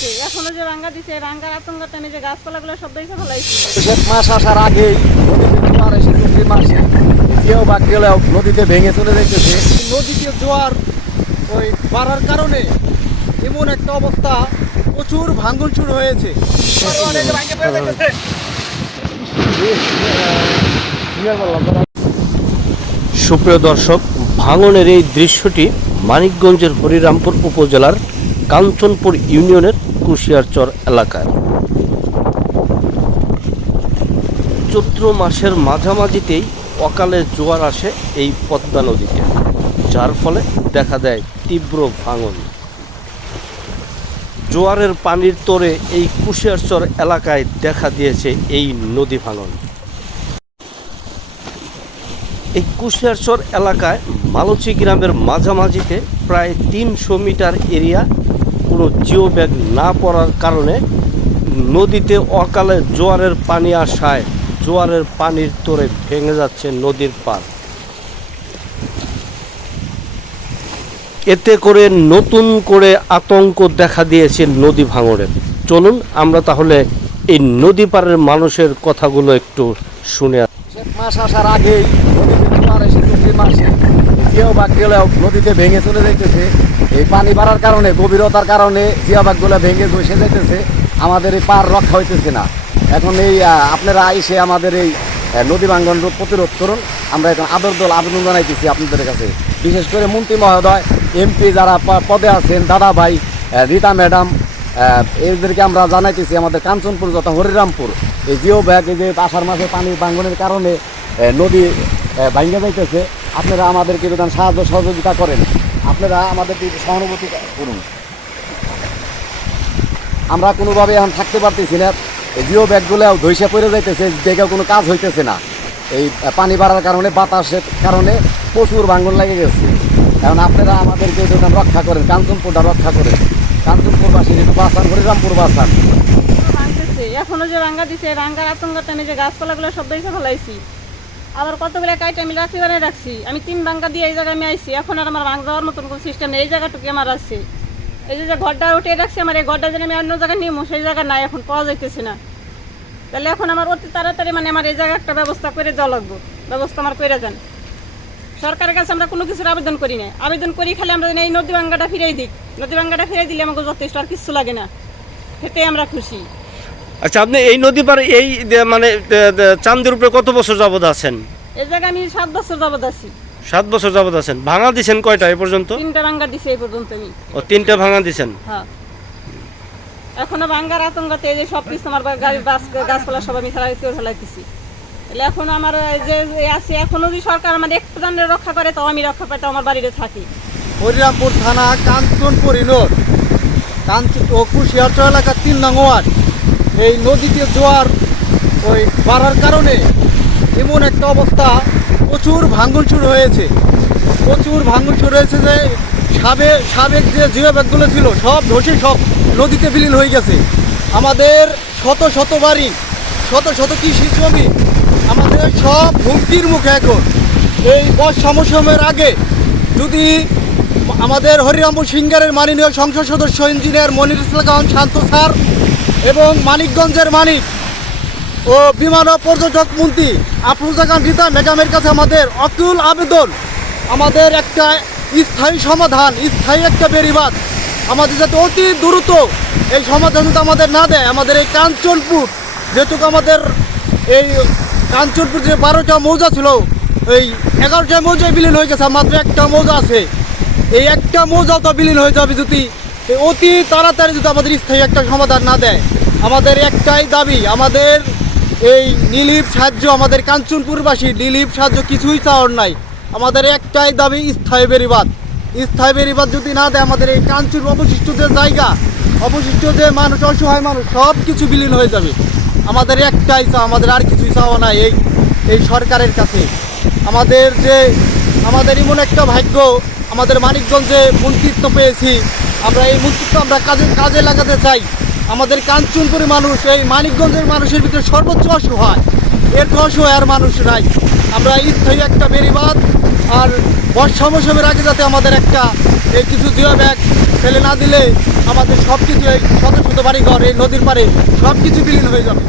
ভাঙতেছে, এখনো যে ভাঙা দিছে, ভাঙার আতঙ্কতে আমি যে গাছপালাগুলো সব দেখে ফেলাইছি। বৈশাখ মাস আসার আগেই নদীতে জোয়ার এসে চলতি মাসে কেউ বা গেলেও নদীতে ভেঙে চলে যাইতেছে। নদীতে জোয়ার ওই বাড়ার কারণে এমন একটা অবস্থা, প্রচুর ভাঙনচুর হয়েছে। সুপ্রিয় দর্শক, ভাঙনের এই দৃশ্যটি মানিকগঞ্জের হরিরামপুর উপজেলার কাঞ্চনপুর ইউনিয়নের কুশিয়ারচর এলাকার। চৈত্র মাসের মাঝামাঝিতেই অকালে জোয়ার আসে এই পদ্মা নদীতে, যার ফলে দেখা দেয় তীব্র ভাঙন। জোয়ারের পানির তোড়ে এই কুশিয়ারচর এলাকায় দেখা দিয়েছে এই নদী ভাঙন। এই কুশিয়ারচর এলাকায় মালচি গ্রামের মাঝামাঝিতে প্রায় ৩০০ মিটার এরিয়া কোনো জিও ব্যাগ না পড়ার কারণে নদীতে অকালে জোয়ারের পানি আসায় জোয়ারের পানির তোড়ে ভেঙে যাচ্ছে নদীর পাড়। এতে করে নতুন করে আতঙ্ক দেখা দিয়েছে নদী ভাঙনের। চলুন আমরা তাহলে এই নদী পাড়ের মানুষের কথাগুলো একটু শুনে। মাস আসার আগেই নদীতে জোয়ার এসে চলতি মাসে কেউ বা গেলেও নদীতে ভেঙে চলে যাইতেছে। এই পানি বাড়ার কারণে, গভীরতার কারণে জিয়াবাগগুলো ভেঙে বসে যাইতেছে, আমাদের এই পার রক্ষা হইতেছে না। এখন এই আপনারা এসে আমাদের এই নদী ভাঙন প্রতিরোধ করুন। আমরা এখন আবেদন জানাইতেছি আপনাদের কাছে, বিশেষ করে মন্ত্রী মহোদয়, এমপি যারা পদে আছেন, দাদা ভাই, রীতা ম্যাডাম, এদেরকে আমরা জানাইতেছি আমাদের কাঞ্চনপুর তথা হরিরামপুর এই জিও ব্যাগ এই যে আষাঢ় মাসে পানি ভাঙনের কারণে নদী ভাঙে যাইতেছে। আপনারা আমাদেরকে যদি সাহায্য সহযোগিতা করেন, আপনারা আমাদেরকে সহানুভূতি করুন। আমরা কোনোভাবে এখন থাকতে পারতেছি না। এই জিও ব্যাগগুলো ধৈসে পড়ে যাইতেছে, দেখেও কোনো কাজ হইতেছে না। এই পানি বাড়ার কারণে, বাতাসের কারণে প্রচুর ভাঙন লেগে গেছে। এখন আপনারা আমাদেরকে যদি রক্ষা করেন, কাঞ্চনপুরটা রক্ষা করেন, কাঞ্চনপুরবাসী একটু বাঁচান, হরিরামপুর বাঁচান। ভাঙতেছে, এখনো যে ভাঙা দিছে, ভাঙার আতঙ্কতে আমি যে গাছপালাগুলো সব দেখে ফেলাইছি। আবার কতগুলো কাইটে আমি রাখি বানিয়ে রাখছি। আমি ৩ ভাঙ্গা দিয়ে এই জায়গায় আমি আইছি, এখন আর আমার ভাঙ যাওয়ার মতন কোনো সিস্টেম নেই। এই জায়গাটুকু আমার আছে, এই যে ঘরটা উঠে রাখছি, আমার এই ঘরটা যেন আমি অন্য জায়গায় নিয়ে সেই জায়গা নাই, এখন পাওয়া যাইতেছে না। তাহলে এখন আমার অতি তাড়াতাড়ি আমার এই জায়গায় একটা ব্যবস্থা করে দেওয়া লাগবে, ব্যবস্থা আমার করে দেন। সরকারের কাছে আমরা কোনো কিছুর আবেদন করি না, আবেদন করি খালি আমরা এই নদী ভাঙ্গাটা ফিরিয়ে দিই। নদী ভাঙ্গাটা ফিরিয়ে দিলে আমাকে যথেষ্ট, আর কিছু লাগে না, খেতে আমরা খুশি। আচ্ছা, আপনি এই নদী পাড়ে এই মানে চান্দের উপরে কত বছর যাবত আছেন? এই জায়গায় আমি 7 বছর যাবত আছি। 7 বছর যাবত আছেন। ভাঙা দিছেন কয়টা এ পর্যন্ত? 3টা ভাঙ্গা দিছে এই পর্যন্ত আমি। ও, 3টা ভাঙা দিছেন। হ্যাঁ, এখনো ভাঙ্গার আতঙ্কতে এই যে সব কিছু আমার গাছপালা সব আমি ফেলাইতেছি। তাহলে এখন আমার যে আছে, এখনো যদি সরকার আমার একটু দান্ডে রক্ষা করে, তাও আমি রক্ষা পাই, তাও আমার বাড়িতে থাকি। হরিরামপুর থানা কাঞ্চনপুর ইউনিয়ন ও কুশিয়ারচর এলাকার 3 নং ওয়ার্ড। এই নদীতে জোয়ার ওই বাড়ার কারণে এমন একটা অবস্থা, প্রচুর ভাঙনচুর হয়েছে, যে সাবেক যে জিও ব্যাগগুলো ছিল সব ধসে সব নদীতে বিলীন হয়ে গেছে। আমাদের শত শত বাড়ি, শত শত কৃষি জমি আমাদের সব হুমকির মুখে। এখন এই বর্ষা মৌসুমের আগে যদি আমাদের হরিরামপুর সিঙ্গারের মাননীয় সংসদ সদস্য ইঞ্জিনিয়ার মনির ইসলাম খান শান্ত স্যার এবং মানিকগঞ্জের মানিক ও বিমান ও পর্যটক মন্ত্রী আফরোজা খান রীতা ম্যাডামের কাছে আমাদের অকুল আবেদন, আমাদের একটা স্থায়ী সমাধান, স্থায়ী একটা বেড়িবাঁধ আমাদের যাতে অতি দ্রুত এই সমাধান যদি আমাদের না দেয়, আমাদের এই কাঞ্চনপুর, যেটুকু আমাদের এই কাঞ্চনপুর যে 12টা মৌজা ছিল, এই 11টা মৌজায় বিলীন হয়ে গেছে, মাত্র একটা মৌজা আছে। এই একটা মৌজাও তো বিলীন হয়ে যাবে যদি অতি তাড়াতাড়ি যদি আমাদের স্থায়ী একটা সমাধান না দেয়। আমাদের একটাই দাবি, আমাদের এই নির্লিপ সাহায্য, আমাদের কাঞ্চনপুরবাসী নির্লিপ সাহায্য কিছুই চাওয়ার নাই। আমাদের একটাই দাবি, স্থায়ী বেড়িবাঁধ। স্থায়ী বেড়িবাঁধ যদি না দেয়, আমাদের এই কাঞ্চন অবশিষ্ট যে জায়গা, অবশিষ্ট যে মানুষ, অসহায় মানুষ, সব কিছু বিলীন হয়ে যাবে। আমাদের একটাই চাওয়া, আমাদের আর কিছুই চাওয়া নাই এই সরকারের কাছে। আমাদের এমন একটা ভাগ্য, আমাদের মানিকগঞ্জে মন্ত্রিত্ব পেয়েছি, আমরা এই মন্ত্রিত্ব আমরা কাজে লাগাতে চাই। আমাদের কাঞ্চনপুরের মানুষ, এই মানিকগঞ্জের মানুষের ভিতরে সর্বোচ্চ অসহায়, এর অসহায় আর মানুষ নাই। আমরা স্থায়ী একটা বেড়িবাঁধ আর বর্ষা মৌসুমের আগে যাতে আমাদের একটা এই কিছু জিও ব্যাগ ফেলে না দিলে আমাদের সব কিছু এই শত শত বাড়িঘর এই নদীর পাড়ে সব কিছু বিলীন হয়ে যাবে।